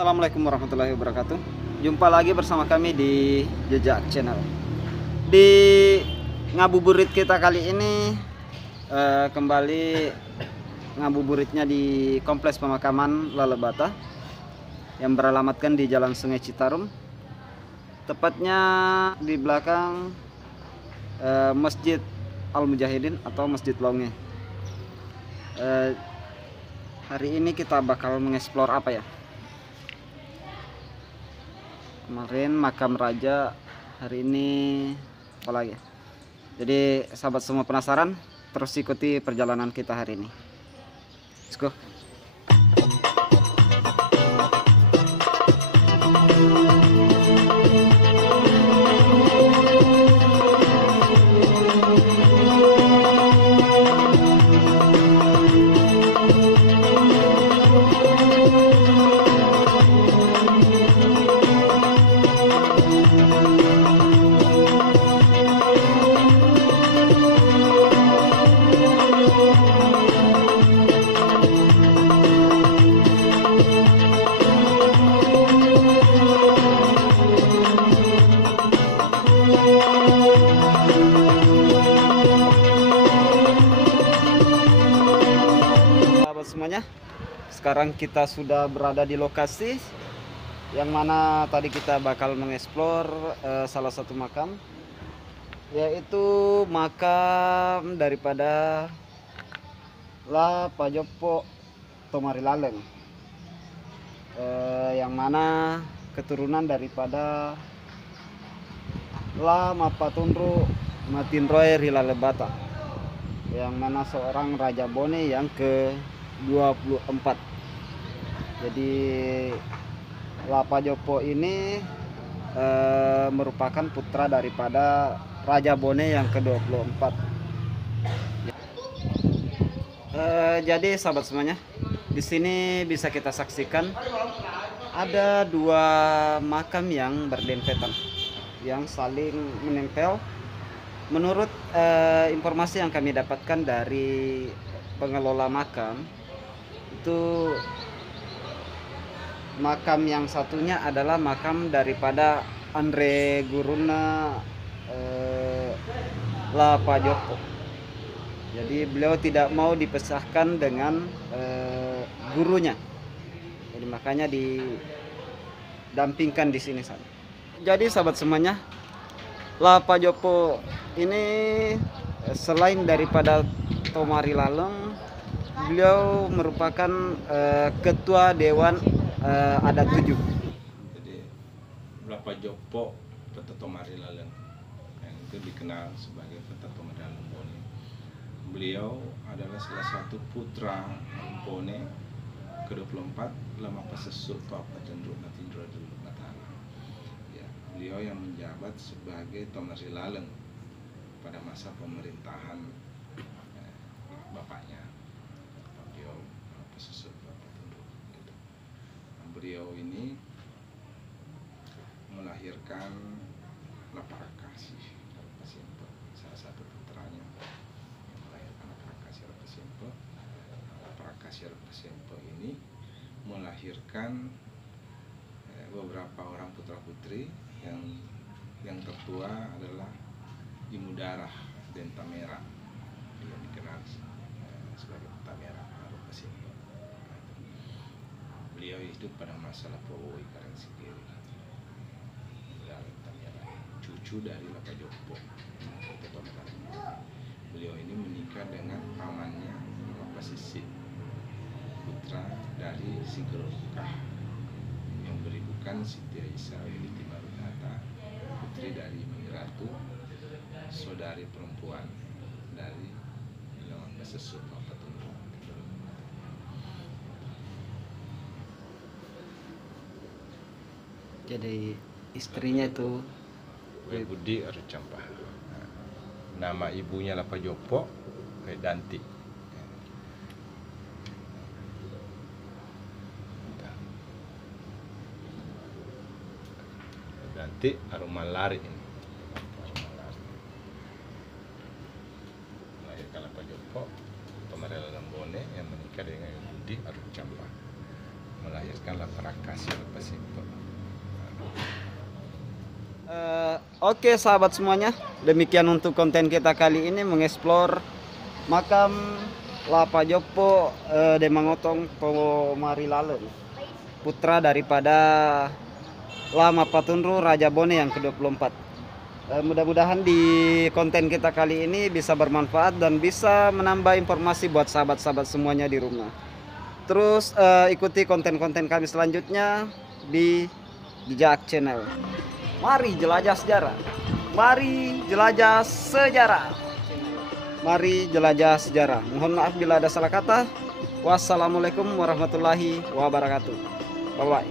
Assalamualaikum warahmatullahi wabarakatuh. Jumpa lagi bersama kami di Jejak Channel. Di ngabuburit kita kali ini kembali ngabuburitnya di Kompleks Pemakaman Lalebata yang beralamatkan di Jalan Sungai Citarum. Tepatnya di belakang Masjid Al-Mujahidin atau Masjid Longe. Hari ini kita bakal mengeksplor apa ya? Kemarin makam raja, hari ini apa lagi? Jadi sahabat semua penasaran, terus ikuti perjalanan kita hari ini. Let's go. Semuanya, sekarang kita sudah berada di lokasi yang mana tadi kita bakal mengeksplor salah satu makam, yaitu makam daripada La Pajopo Tomarilaleng, yang mana keturunan daripada La Mapatundru Matinroe Rilalebata, yang mana seorang Raja Bone yang ke-24. Jadi La Pajopo ini merupakan putra daripada Raja Bone yang ke-24. Jadi sahabat semuanya, di sini bisa kita saksikan ada dua makam yang berdempetan, yang saling menempel. Menurut informasi yang kami dapatkan dari pengelola makam, itu makam yang satunya adalah makam daripada Andre Guruna La Pajopo. Jadi beliau tidak mau dipisahkan dengan gurunya, jadi makanya didampingkan di sini sana. Jadi sahabat semuanya, La Pajopo ini selain daripada Tomarilaleng, beliau merupakan ketua Dewan Adat 7. Jadi La Pajopo Peta Tomarilaleng, yang itu dikenal sebagai Peta Tomarilaleng Bone. Beliau adalah salah satu putra Bone ke-24 Lama Pasesuk Papa Tendru Natindro dulu Matala. Ya, beliau yang menjabat sebagai Tomarilaleng pada masa pemerintahan bapaknya, beliau Pasesuk Papa Tendru. Gitu. Nah, beliau ini melahirkan Laprakasi Rapasimpe, salah satu putranya yang melahirkan Laprakasi Rapasimpe. Laprakasi Rapasimpe ini melahirkan beberapa orang putra putri, yang tertua adalah Imudarah dan Tamera, yang dikenal sebagai Tamera Rapasimpe. Beliau hidup pada masa Lapowoi Karangsikiri. Cucu dari La Pajopo. Beliau ini menikah dengan pamannya Lapasisi, putra dari Sigerokah, yang beribukan Siti Aisyah binti Marunata, putri dari Mengratu, saudari perempuan dari Lawan Pasesuk Papa Tendru. Jadi istrinya itu Budi Arucampah. Nama ibunya La Pajopo Danti. Danti Arumalari ini. Melahirkan La Pajopo Tomarilaleng Bone yang menikah dengan Budi Arucampah, melahirkan skala Prakasa Pasipo. Oke sahabat semuanya, demikian untuk konten kita kali ini mengeksplor makam Lapa Jopo Demangotong Pomarilalen, putra daripada Lama Patunru Raja Bone yang ke-24. Mudah-mudahan di konten kita kali ini bisa bermanfaat dan bisa menambah informasi buat sahabat-sahabat semuanya di rumah. Terus ikuti konten-konten kami selanjutnya di Jejak Channel. Mari jelajah sejarah. Mari jelajah sejarah. Mari jelajah sejarah. Mohon maaf bila ada salah kata. Wassalamualaikum warahmatullahi wabarakatuh. Bye bye.